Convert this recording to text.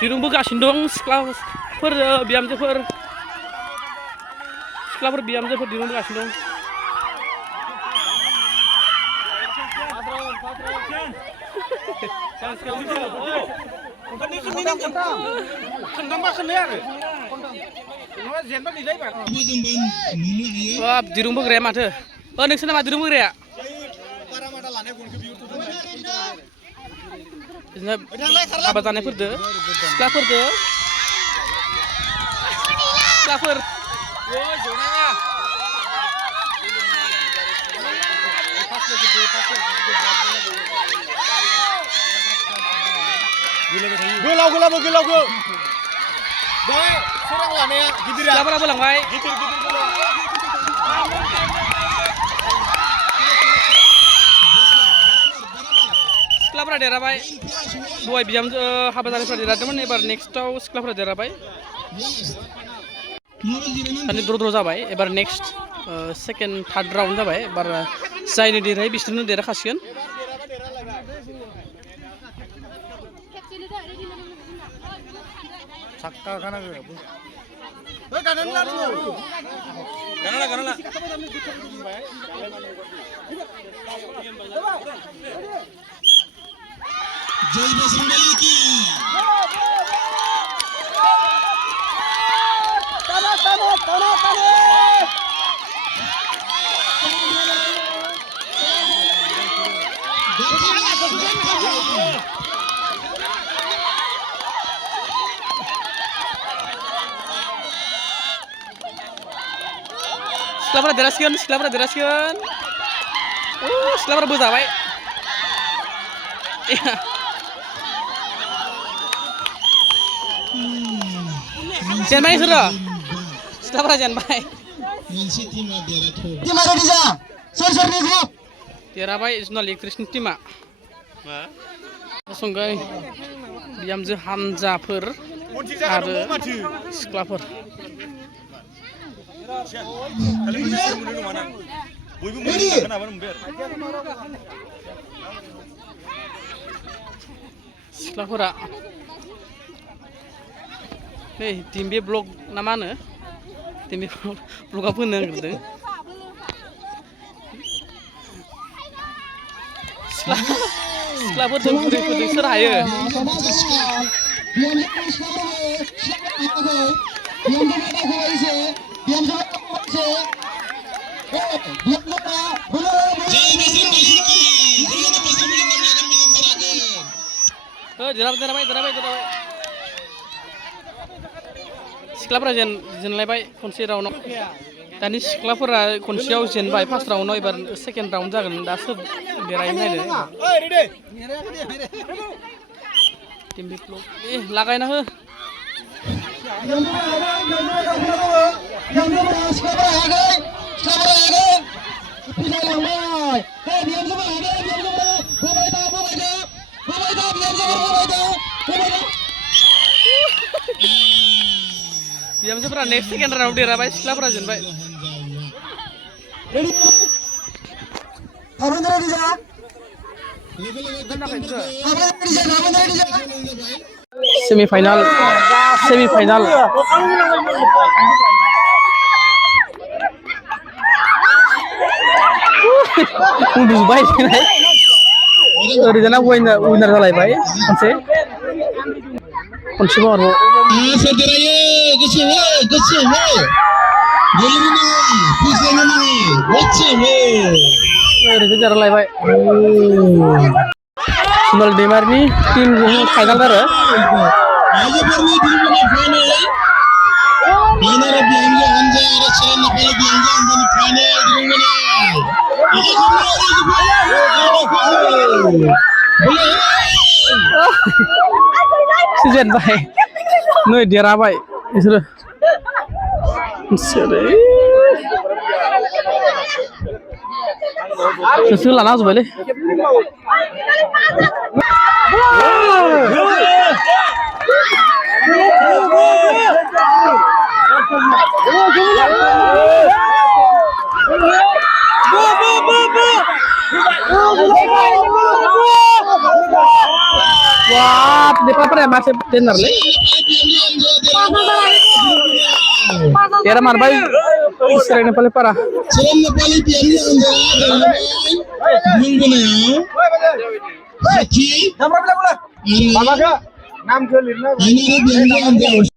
दिरुंबोगासिनो दं सिख्लाफोर बिहामजोफोर दिरुंबोगासिनो दं दिरुंबोग्राया माथो नोंसोरना मा दिरुंबोग्राया हाबा जानायफोरदो सिख्लाफोर गोलाव सोरां लानाया गिदिरा सिख्लाफोराबो लांबाय गिदिर सिख्लाफोरा देराबाय दहाय बिहामजो हाबा जानायफ्रा देरहादोंमोन एबार नेक्स्टआव सिख्लाफोरा देरहाबाय दानि द्र' जाबाय एबार नेक्स्ट सेकेन्ड थार्ड राउन्ड जाबाय एबार जायनो देरहायो बिसोरनो देरहाखासिगोन जय बजरंगबली की सिख्लाफोरा देरहासिगोन सिख्लाफोरा बोजाबाय जेनबाय नोंसोरो सिख्लाफोरा जेनबाय देरहाबाय जुनालि कृष्ण टीमा संगाय बिहामजो हानजाफोर आरो सिख्लाफोर सिख्लाफोरा नै टिम्बे ब्लग ना मा होनो टिम्बे ब्लगआ फोनो नागिरदों सिख्लाफोरजों बुरैफोरजों सोर हायो देरहाबाय सिख्लाफोरा जेनलायबाय खनसे राउन्डआव दानि सिख्लाफोरा खनसेयाव जेनबाय फार्स्ट राउन्डआव एबार सेकेन्ड राउन्ड जागोन दा सोर देरहायो नायनो टिम्बे ब्लग लागायना हो बिहामजोफोरा नेक्स्ट सेकेन्ड राउन्ड देरहाबाय सिख्लाफोरा जेनबाय सेमिफाइनाल उन्दुजोब्बाय ओरैजाना उइनार जालायबाय खनसेबाव आरोबाव ओरैनो देरहालायबाय सुमल दैमारिनि टीमजों फाइनाल आरो जेनबाय नै देरहाबाय बिसोरो गोसो लाना होजोब्बायलै Wah, Nepal masih benar nih. Kira mana bay? Israel Nepal parah. Selain Nepali piari anda, minggu ni ya. Haki. Nama berapa? Nama ke? Nama ke? Ini dia anda.